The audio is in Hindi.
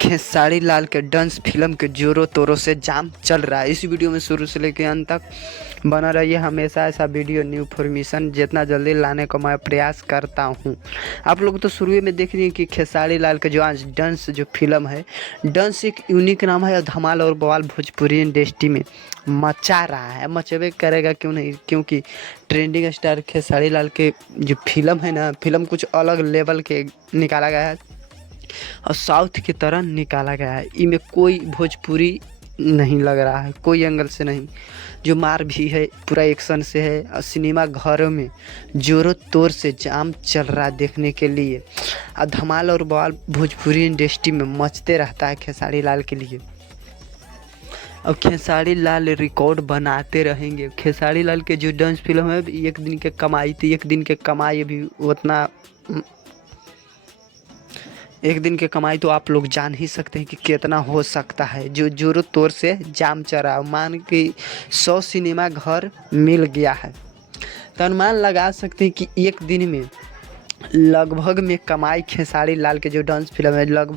खेसारी लाल के डंस फिल्म के जोरों तोरों से जाम चल रहा है। इस वीडियो में शुरू से लेकर अंत तक बना रहिए। हमेशा ऐसा वीडियो न्यू इन्फॉर्मेशन जितना जल्दी लाने का मैं प्रयास करता हूं। आप लोग तो शुरू में देख रही हैं कि खेसारी लाल के जो आज डंस जो फिल्म है, डंस एक यूनिक नाम है और धमाल और बवाल भोजपुरी इंडस्ट्री में मचा रहा है। मचेबे करेगा क्यों नहीं, क्योंकि ट्रेंडिंग स्टार खेसारी लाल के जो फिल्म है ना, फिल्म कुछ अलग लेवल के निकाला गया है और साउथ की तरह निकाला गया है। इनमें कोई भोजपुरी नहीं लग रहा है, कोई एंगल से नहीं। जो मार भी है पूरा एक्शन से है और सिनेमा घरों में जोरों तोर से जाम चल रहा है देखने के लिए। और धमाल और बवाल भोजपुरी इंडस्ट्री में मचते रहता है खेसारी लाल के लिए। अब खेसारी लाल रिकॉर्ड बनाते रहेंगे। खेसारी लाल के जो डांस फिल्म है एक दिन के कमाई थी, एक दिन के कमाई भी उतना, एक दिन की कमाई तो आप लोग जान ही सकते हैं कि कितना हो सकता है। जो जोरों तोर से जाम चला, मान कि 100 सिनेमा घर मिल गया है तो अनुमान लगा सकते हैं कि एक दिन में लगभग में कमाई खेसारी लाल के जो डांस फिल्म है लगभग